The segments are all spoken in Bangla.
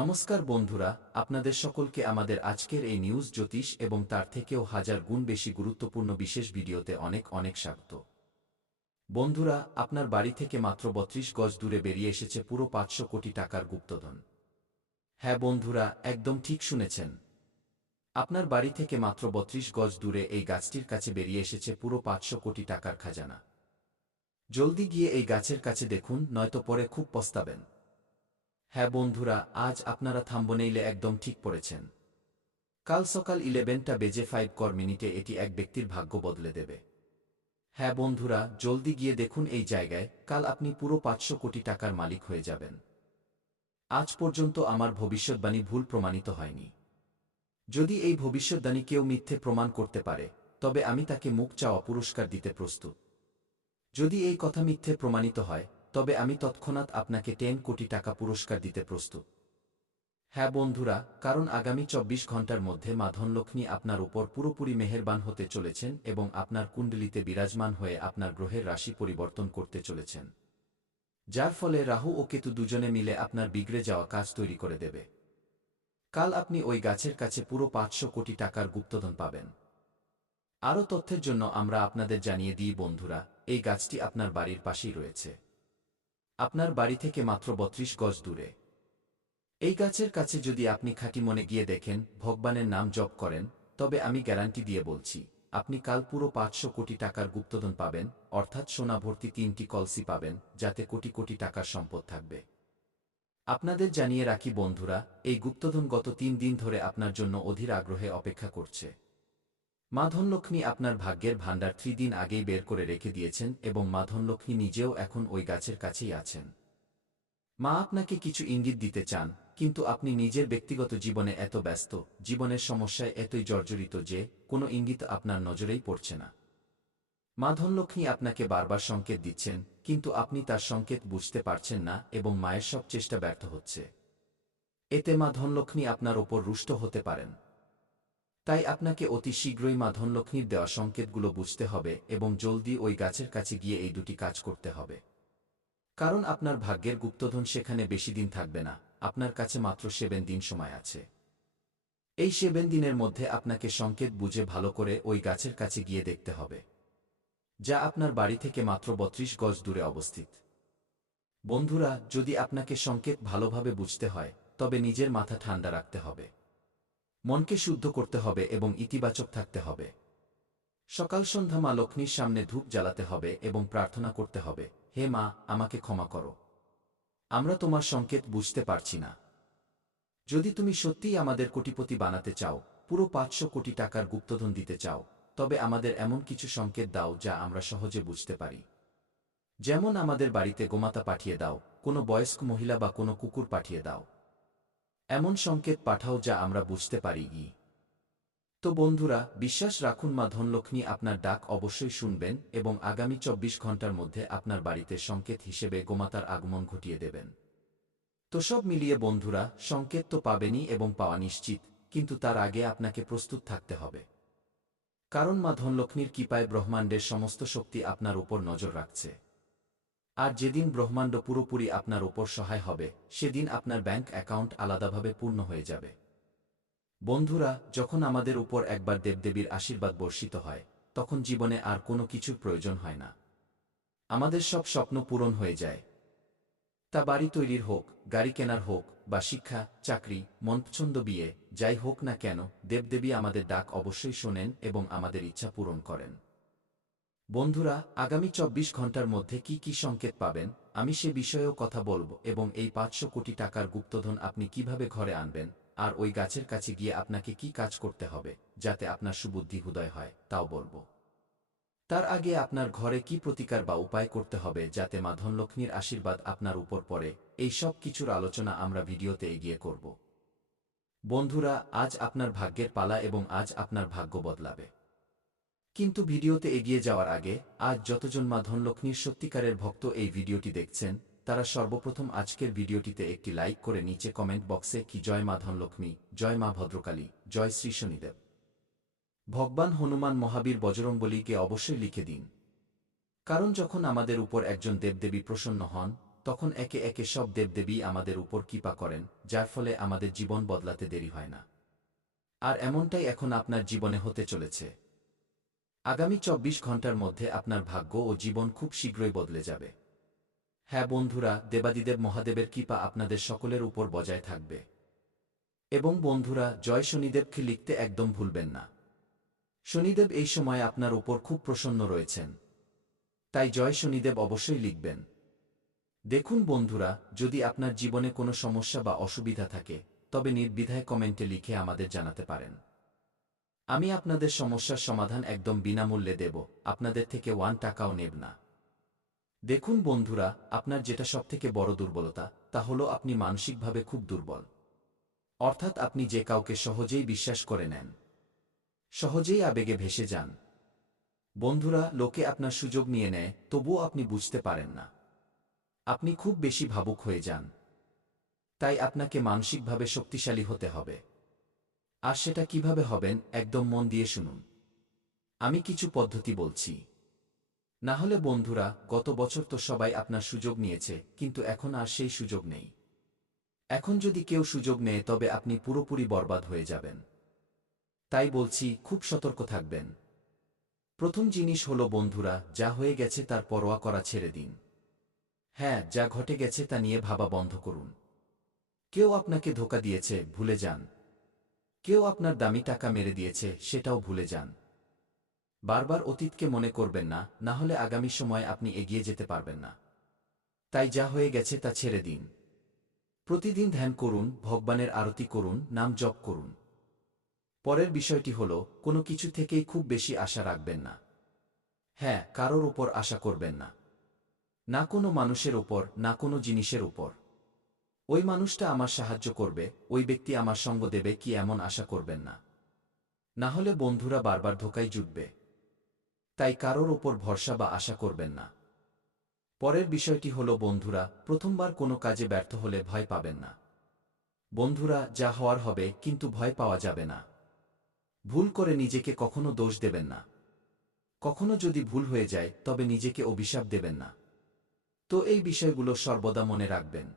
নমস্কার বন্ধুরা, আপনাদের সকলকে আমাদের আজকের এই নিউজ জ্যোতিষ এবং তার থেকেও হাজার গুণ বেশি গুরুত্বপূর্ণ বিশেষ ভিডিওতে অনেক অনেক স্বাগত। বন্ধুরা, আপনার বাড়ি থেকে মাত্র ৩২ গজ দূরে বেরিয়ে এসেছে পুরো ৫০০ কোটি টাকার গুপ্তধন। হ্যাঁ বন্ধুরা, একদম ঠিক শুনেছেন। আপনার বাড়ি থেকে মাত্র ৩২ গজ দূরে এই গাছটির কাছে বেরিয়ে এসেছে পুরো ৫০০ কোটি টাকার খাজানা। জলদি গিয়ে এই গাছের কাছে দেখুন, নয়তো পরে খুব পস্তাবেন। হ্যাঁ বন্ধুরা, আজ আপনারা থাম্বনেইলে একদম ঠিক পড়েছেন। কাল সকাল 11টা বেজে 5 এটি এক ব্যক্তির ভাগ্য বদলে দেবে। হ্যাঁ বন্ধুরা, জলদি গিয়ে দেখুন এই জায়গায়, কাল আপনি পুরো ৫০০ কোটি টাকার মালিক হয়ে যাবেন। আজ পর্যন্ত আমার ভবিষ্যদ্বাণী ভুল প্রমাণিত হয়নি। যদি এই ভবিষ্যদ্বাণী কেউ মিথ্যে প্রমাণ করতে পারে, তবে আমি তাকে মুখ চাওয়া পুরস্কার দিতে প্রস্তুত। যদি এই কথা মিথ্যে প্রমাণিত হয়, তবে আমি তৎক্ষণাৎ আপনাকে 10 কোটি টাকা পুরস্কার দিতে প্রস্তুত। হ্যাঁ বন্ধুরা, কারণ আগামী ২৪ ঘণ্টার মধ্যে মা ধনলক্ষ্মী আপনার উপর পুরোপুরি মেহেরবান হতে চলেছেন এবং আপনার কুণ্ডলিতে বিরাজমান হয়ে আপনার গ্রহের রাশি পরিবর্তন করতে চলেছেন, যার ফলে রাহু ও কেতু দুজনে মিলে আপনার বিগড়ে যাওয়া কাজ তৈরি করে দেবে। কাল আপনি ওই গাছের কাছে পুরো ৫০০ কোটি টাকার গুপ্তধন পাবেন। আরও তথ্যের জন্য আমরা আপনাদের জানিয়ে দিই বন্ধুরা, এই গাছটি আপনার বাড়ির পাশেই রয়েছে। আপনার বাড়ি থেকে মাত্র ৩২ গজ দূরে। এই গাছের কাছে যদি আপনি খাঁটি মনে গিয়ে দেখেন, ভগবানের নাম জপ করেন, তবে আমি গ্যারান্টি দিয়ে বলছি, আপনি কাল পুরো ৫০০ কোটি টাকার গুপ্তধন পাবেন, অর্থাৎ সোনা ভর্তি ৩টি কলসি পাবেন, যাতে কোটি কোটি টাকার সম্পদ থাকবে। আপনাদের জানিয়ে রাখি বন্ধুরা, এই গুপ্তধন গত ৩ দিন ধরে আপনার জন্য অধীর আগ্রহে অপেক্ষা করছে। মা ধনলক্ষ্মী আপনার ভাগ্যের ভাণ্ডার ৩ দিন আগেই বের করে রেখে দিয়েছেন এবং মা ধনলক্ষ্মী নিজেও এখন ওই গাছের কাছেই আছেন। মা আপনাকে কিছু ইঙ্গিত দিতে চান, কিন্তু আপনি নিজের ব্যক্তিগত জীবনে এত ব্যস্ত, জীবনের সমস্যায় এতই জর্জরিত যে কোনো ইঙ্গিত আপনার নজরেই পড়ছে না। মা ধনলক্ষ্মী আপনাকে বারবার সংকেত দিচ্ছেন, কিন্তু আপনি তার সংকেত বুঝতে পারছেন না এবং মায়ের সব চেষ্টা ব্যর্থ হচ্ছে। এতে মা ধনলক্ষ্মী আপনার ওপর রুষ্ট হতে পারেন। তাই আপনাকে অতি শীঘ্রই মা ধনলক্ষ্মীর দেওয়া সংকেতগুলো বুঝতে হবে এবং জলদি ওই গাছের কাছে গিয়ে এই দুটি কাজ করতে হবে। কারণ আপনার ভাগ্যের গুপ্তধন সেখানে বেশি দিন থাকবে না, আপনার কাছে মাত্র 7 দিন সময় আছে। এই 7 দিনের মধ্যে আপনাকে সংকেত বুঝে ভালো করে ওই গাছের কাছে গিয়ে দেখতে হবে, যা আপনার বাড়ি থেকে মাত্র ৩২ গজ দূরে অবস্থিত। বন্ধুরা, যদি আপনাকে সংকেত ভালোভাবে বুঝতে হয়, তবে নিজের মাথা ঠান্ডা রাখতে হবে, মনকে শুদ্ধ করতে হবে এবং ইতিবাচক থাকতে হবে। সকাল সন্ধ্যা মা লক্ষ্মীর সামনে ধূপ জ্বালাতে হবে এবং প্রার্থনা করতে হবে, হে মা, আমাকে ক্ষমা করো। আমরা তোমার সংকেত বুঝতে পারছি না। যদি তুমি সত্যিই আমাদের কোটিপতি বানাতে চাও, পুরো ৫০০ কোটি টাকার গুপ্তধন দিতে চাও, তবে আমাদের এমন কিছু সংকেত দাও যা আমরা সহজে বুঝতে পারি। যেমন আমাদের বাড়িতে গোমাতা পাঠিয়ে দাও, কোনো বয়স্ক মহিলা বা কোনো কুকুর পাঠিয়ে দাও। এমন সংকেত পাঠাও যা আমরা বুঝতে পারি। তো বন্ধুরা, বিশ্বাস রাখুন, মা ধনলক্ষ্মী আপনার ডাক অবশ্যই শুনবেন এবং আগামী ২৪ ঘণ্টার মধ্যে আপনার বাড়িতে সংকেত হিসেবে গোমাতার আগমন ঘটিয়ে দেবেন। তো সব মিলিয়ে বন্ধুরা, সংকেত তো পাবেনই এবং পাওয়া নিশ্চিত, কিন্তু তার আগে আপনাকে প্রস্তুত থাকতে হবে। কারণ মা ধনলক্ষ্মীর কৃপায় ব্রহ্মাণ্ডের সমস্ত শক্তি আপনার উপর নজর রাখছে। আর যেদিন ব্রহ্মাণ্ড পুরোপুরি আপনার উপর সহায় হবে, সেদিন আপনার ব্যাংক অ্যাকাউন্ট আলাদাভাবে পূর্ণ হয়ে যাবে। বন্ধুরা, যখন আমাদের উপর একবার দেবদেবীর আশীর্বাদ বর্ষিত হয়, তখন জীবনে আর কোনো কিছুর প্রয়োজন হয় না। আমাদের সব স্বপ্ন পূরণ হয়ে যায়। তা বাড়ি তৈরির হোক, গাড়ি কেনার হোক, বা শিক্ষা, চাকরি, মনপছন্দ বিয়ে, যাই হোক না কেন, দেবদেবী আমাদের ডাক অবশ্যই শোনেন এবং আমাদের ইচ্ছা পূরণ করেন। বন্ধুরা, আগামী ২৪ ঘণ্টার মধ্যে কি কি সংকেত পাবেন, আমি সে বিষয়েও কথা বলবো এবং এই ৫০০ কোটি টাকার গুপ্তধন আপনি কিভাবে ঘরে আনবেন, আর ওই গাছের কাছে গিয়ে আপনাকে কি কাজ করতে হবে যাতে আপনার সুবুদ্ধি উদয় হয়, তাও বলবো। তার আগে আপনার ঘরে কি প্রতিকার বা উপায় করতে হবে যাতে মা ধনলক্ষ্মীর আশীর্বাদ আপনার উপর পড়ে, এই সব কিছুর আলোচনা আমরা ভিডিওতে এগিয়ে করব। বন্ধুরা, আজ আপনার ভাগ্যের পালা এবং আজ আপনার ভাগ্য বদলাবে। কিন্তু ভিডিওতে এগিয়ে যাওয়ার আগে, আজ যতজন মা ধনলক্ষ্মীর সত্যিকারের ভক্ত এই ভিডিওটি দেখছেন, তারা সর্বপ্রথম আজকের ভিডিওটিতে একটি লাইক করে নিচে কমেন্ট বক্সে কি জয় মা ধনলক্ষ্মী, জয় মা ভদ্রকালী, জয় শ্রী শনিদেব, ভগবান হনুমান, মহাবীর, বজরংবলীকে অবশ্যই লিখে দিন। কারণ যখন আমাদের উপর একজন দেবদেবী প্রসন্ন হন, তখন একে একে সব দেবদেবী আমাদের উপর কৃপা করেন, যার ফলে আমাদের জীবন বদলাতে দেরি হয় না। আর এমনটাই এখন আপনার জীবনে হতে চলেছে। আগামী ২৪ ঘন্টার মধ্যে আপনার ভাগ্য ও জীবন খুব শীঘ্রই বদলে যাবে। হ্যাঁ বন্ধুরা, দেবাদিদেব মহাদেবের কৃপা আপনাদের সকলের উপর বজায় থাকবে। এবং বন্ধুরা, জয় শনিদেবকে লিখতে একদম ভুলবেন না। শনিদেব এই সময় আপনার উপর খুব প্রসন্ন রয়েছেন, তাই জয় শনিদেব অবশ্যই লিখবেন। দেখুন বন্ধুরা, যদি আপনার জীবনে কোনো সমস্যা বা অসুবিধা থাকে, তবে নির্দ্বিধায় কমেন্টে লিখে আমাদের জানাতে পারেন। আমি আপনাদের সমস্যার সমাধান একদম বিনামূল্যে দেব, আপনাদের থেকে 1 টাকাও নেব না। দেখুন বন্ধুরা, আপনার যেটা সবথেকে বড় দুর্বলতা, তা হলো আপনি মানসিকভাবে খুব দুর্বল। অর্থাৎ আপনি যে কাউকে সহজেই বিশ্বাস করে নেন, সহজেই আবেগে ভেসে যান। বন্ধুরা, লোকে আপনার সুযোগ নিয়ে নেয়, তবুও আপনি বুঝতে পারেন না। আপনি খুব বেশি ভাবুক হয়ে যান। তাই আপনাকে মানসিকভাবে শক্তিশালী হতে হবে। আর সেটা কিভাবে হবেন, একদম মন দিয়ে শুনুন। আমি কিছু পদ্ধতি বলছি। না হলে বন্ধুরা, গত বছর তো সবাই আপনার সুযোগ নিয়েছে, কিন্তু এখন আর সেই সুযোগ নেই। এখন যদি কেউ সুযোগ নেয় তবে আপনি পুরোপুরি বরবাদ হয়ে যাবেন। তাই বলছি, খুব সতর্ক থাকবেন। প্রথম জিনিস হলো বন্ধুরা, যা হয়ে গেছে তার পরোয়া করা ছেড়ে দিন। হ্যাঁ, যা ঘটে গেছে তা নিয়ে ভাবা বন্ধ করুন। কেউ আপনাকে ধোঁকা দিয়েছে, ভুলে যান। কেউ আপনার দামি টাকা মেরে দিয়েছে, সেটাও ভুলে যান। বারবার অতীতকে মনে করবেন না, না হলে আগামী সময়ে আপনি এগিয়ে যেতে পারবেন না। তাই যা হয়ে গেছে তা ছেড়ে দিন। প্রতিদিন ধ্যান করুন, ভগবানের আরতি করুন, নাম জপ করুন। পরের বিষয়টি হল, কোনো কিছু থেকেই খুব বেশি আশা রাখবেন না। হ্যাঁ, কারোর ওপর আশা করবেন না। না কোনো মানুষের ওপর, না কোনো জিনিসের ওপর। ওই মানুষটা আমার সাহায্য করবে, ওই ব্যক্তি আমার সঙ্গ দেবে, কি এমন আশা করবেন না। না হলে বন্ধুরা বারবার ধোঁকায় জুটবে। তাই কারোর ওপর ভরসা বা আশা করবেন না। পরের বিষয়টি হল বন্ধুরা, প্রথমবার কোনো কাজে ব্যর্থ হলে ভয় পাবেন না। বন্ধুরা, যা হওয়ার হবে, কিন্তু ভয় পাওয়া যাবে না। ভুল করে নিজেকে কখনো দোষ দেবেন না। কখনো যদি ভুল হয়ে যায় তবে নিজেকে অভিশাপ দেবেন না। তো এই বিষয়গুলো সর্বদা মনে রাখবেন।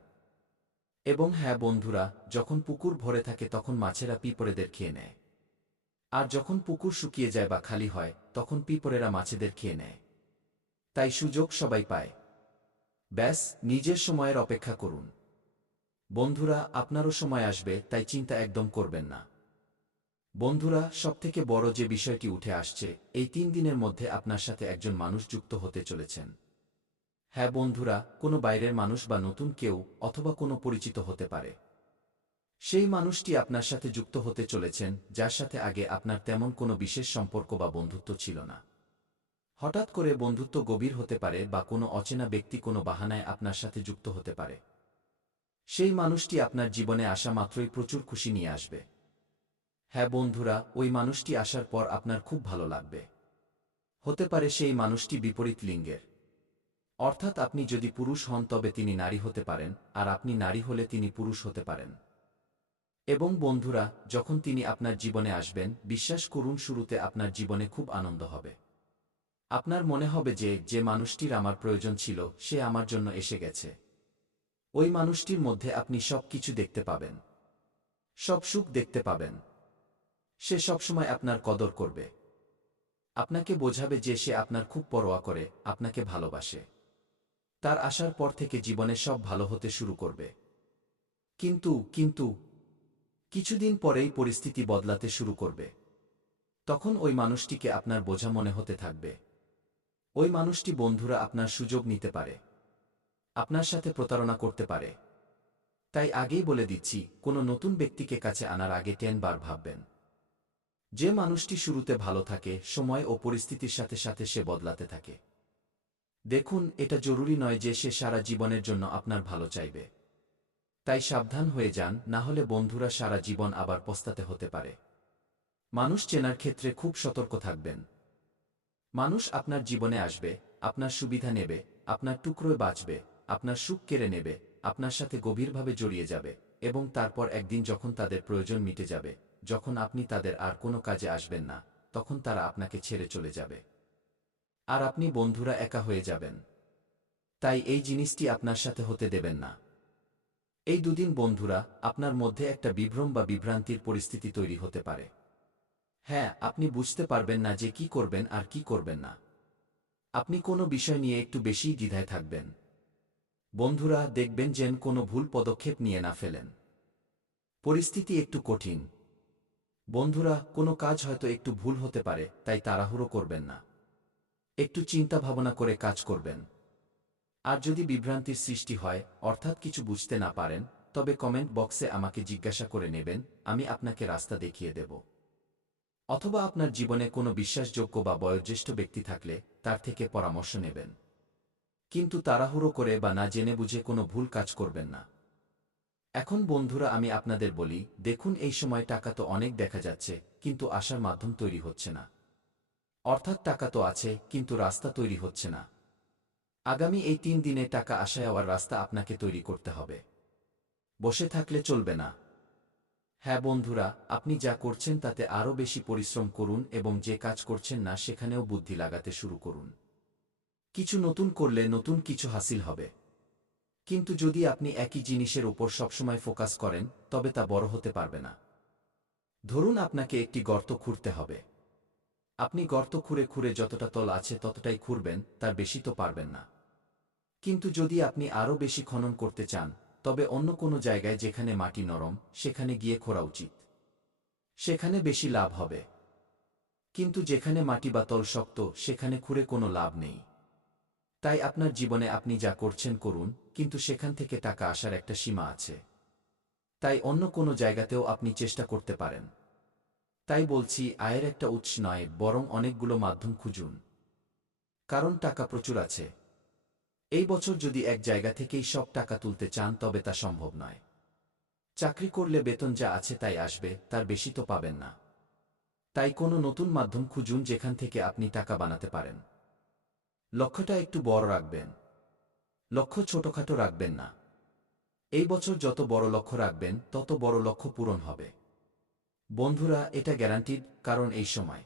এবং হ্যাঁ বন্ধুরা, যখন পুকুর ভরে থাকে তখন মাছেরা পিঁপড়েদের খেয়ে নেয়। আর যখন পুকুর শুকিয়ে যায় বা খালি হয়, তখন পিঁপড়েরা মাছেদের খেয়ে নেয়। তাই সুযোগ সবাই পায়। ব্যাস, নিজের সময়ের অপেক্ষা করুন। বন্ধুরা, আপনারও সময় আসবে, তাই চিন্তা একদম করবেন না। বন্ধুরা, সবথেকে বড় যে বিষয়টি উঠে আসছে, এই 3 দিনের মধ্যে আপনার সাথে একজন মানুষ যুক্ত হতে চলেছেন। হ্যাঁ বন্ধুরা, কোনো বাইরের মানুষ বা নতুন কেউ, অথবা কোনো পরিচিত হতে পারে। সেই মানুষটি আপনার সাথে যুক্ত হতে চলেছেন, যার সাথে আগে আপনার তেমন কোনো বিশেষ সম্পর্ক বা বন্ধুত্ব ছিল না। হঠাৎ করে বন্ধুত্ব গভীর হতে পারে, বা কোনো অচেনা ব্যক্তি কোনো বাহানায় আপনার সাথে যুক্ত হতে পারে। সেই মানুষটি আপনার জীবনে আসা মাত্রই প্রচুর খুশি নিয়ে আসবে। হ্যাঁ বন্ধুরা, ওই মানুষটি আসার পর আপনার খুব ভালো লাগবে। হতে পারে সেই মানুষটি বিপরীত লিঙ্গের। অর্থাৎ আপনি যদি পুরুষ হন তবে তিনি নারী হতে পারেন, আর আপনি নারী হলে তিনি পুরুষ হতে পারেন। এবং বন্ধুরা, যখন তিনি আপনার জীবনে আসবেন, বিশ্বাস করুন শুরুতে আপনার জীবনে খুব আনন্দ হবে। আপনার মনে হবে যে, যে মানুষটির আমার প্রয়োজন ছিল, সে আমার জন্য এসে গেছে। ওই মানুষটির মধ্যে আপনি সব কিছু দেখতে পাবেন। সব সুখ দেখতে পাবেন। সে সবসময় আপনার কদর করবে। আপনাকে বোঝাবে যে সে আপনার খুব পরোয়া করে, আপনাকে ভালোবাসে। তার আসার পর থেকে জীবনে সব ভালো হতে শুরু করবে। কিন্তু কিছুদিন পরেই পরিস্থিতি বদলাতে শুরু করবে। তখন ওই মানুষটিকে আপনার বোঝা মনে হতে থাকবে। ওই মানুষটি বন্ধুরা আপনার সুযোগ নিতে পারে। আপনার সাথে প্রতারণা করতে পারে। তাই আগেই বলে দিচ্ছি, কোনো নতুন ব্যক্তিকে কাছে আনার আগে 10 বার ভাববেন। যে মানুষটি শুরুতে ভালো থাকে, সময় ও পরিস্থিতির সাথে সাথে সে বদলাতে থাকে। দেখুন, এটা জরুরি নয় যে সে সারা জীবনের জন্য আপনার ভালো চাইবে। তাই সাবধান হয়ে যান, না হলে বন্ধুরা সারা জীবন আবার পস্তাতে হতে পারে। মানুষ চেনার ক্ষেত্রে খুব সতর্ক থাকবেন। মানুষ আপনার জীবনে আসবে, আপনার সুবিধা নেবে, আপনার টুকরোয় বাঁচবে, আপনার সুখ কেড়ে নেবে, আপনার সাথে গভীরভাবে জড়িয়ে যাবে, এবং তারপর একদিন যখন তাদের প্রয়োজন মিটে যাবে, যখন আপনি তাদের আর কোনো কাজে আসবেন না, তখন তারা আপনাকে ছেড়ে চলে যাবে। আর আপনি বন্ধুরা একা হয়ে যাবেন। তাই এই জিনিসটি আপনার সাথে হতে দেবেন না। এই দুদিন বন্ধুরা আপনার মধ্যে একটা বিভ্রম বা বিভ্রান্তির পরিস্থিতি তৈরি হতে পারে। হ্যাঁ, আপনি বুঝতে পারবেন না যে কি করবেন আর কি করবেন না। আপনি কোনো বিষয় নিয়ে একটু বেশিই দ্বিধায় থাকবেন। বন্ধুরা দেখবেন যেন কোনো ভুল পদক্ষেপ নিয়ে না ফেলেন। পরিস্থিতি একটু কঠিন। বন্ধুরা কোনো কাজ হয়তো একটু ভুল হতে পারে, তাই তাড়াহুড়ো করবেন না। একটু চিন্তা ভাবনা করে কাজ করবেন। আর যদি বিভ্রান্তির সৃষ্টি হয়, অর্থাৎ কিছু বুঝতে না পারেন, তবে কমেন্ট বক্সে আমাকে জিজ্ঞাসা করে নেবেন, আমি আপনাকে রাস্তা দেখিয়ে দেব। অথবা আপনার জীবনে কোনো বিশ্বাসযোগ্য বা বয়োজ্যেষ্ঠ ব্যক্তি থাকলে তার থেকে পরামর্শ নেবেন। কিন্তু তাড়াহুড়ো করে বা না জেনে বুঝে কোনো ভুল কাজ করবেন না। এখন বন্ধুরা আমি আপনাদের বলি, দেখুন এই সময় টাকা তো অনেক দেখা যাচ্ছে, কিন্তু আসার মাধ্যম তৈরি হচ্ছে না। অর্থাৎ টাকা তো আছে, কিন্তু রাস্তা তৈরি হচ্ছে না। আগামী এই 3 দিনে টাকা আসা যাওয়ার রাস্তা আপনাকে তৈরি করতে হবে। বসে থাকলে চলবে না। হ্যাঁ বন্ধুরা, আপনি যা করছেন তাতে আরও বেশি পরিশ্রম করুন এবং যে কাজ করছেন না সেখানেও বুদ্ধি লাগাতে শুরু করুন। কিছু নতুন করলে নতুন কিছু হাসিল হবে। কিন্তু যদি আপনি একই জিনিসের উপর সবসময় ফোকাস করেন, তবে তা বড় হতে পারবে না। ধরুন আপনাকে একটি গর্ত খুঁড়তে হবে। আপনি গর্ত খুঁড়ে খুঁড়ে যতটা তল আছে ততটাই খুঁড়বেন, তার বেশি তো পারবেন না। কিন্তু যদি আপনি আরও বেশি খনন করতে চান, তবে অন্য কোনো জায়গায় যেখানে মাটি নরম সেখানে গিয়ে খোঁড়া উচিত। সেখানে বেশি লাভ হবে। কিন্তু যেখানে মাটি বা তল শক্ত সেখানে খুঁড়ে কোনো লাভ নেই। তাই আপনার জীবনে আপনি যা করছেন করুন, কিন্তু সেখান থেকে টাকা আসার একটা সীমা আছে। তাই অন্য কোনো জায়গাতেও আপনি চেষ্টা করতে পারেন। তাই বলছি, আয়ের একটা উৎস নয়, বরং অনেকগুলো মাধ্যম খুঁজুন। কারণ টাকা প্রচুর আছে। এই বছর যদি এক জায়গা থেকেই সব টাকা তুলতে চান তবে তা সম্ভব নয়। চাকরি করলে বেতন যা আছে তাই আসবে, তার বেশি তো পাবেন না। তাই কোনো নতুন মাধ্যম খুঁজুন যেখান থেকে আপনি টাকা বানাতে পারেন। লক্ষ্যটা একটু বড় রাখবেন। লক্ষ্য ছোটখাটো রাখবেন না। এই বছর যত বড় লক্ষ্য রাখবেন তত বড় লক্ষ্য পূরণ হবে। বন্ধুরা এটা গ্যারান্টিড, কারণ এই সময়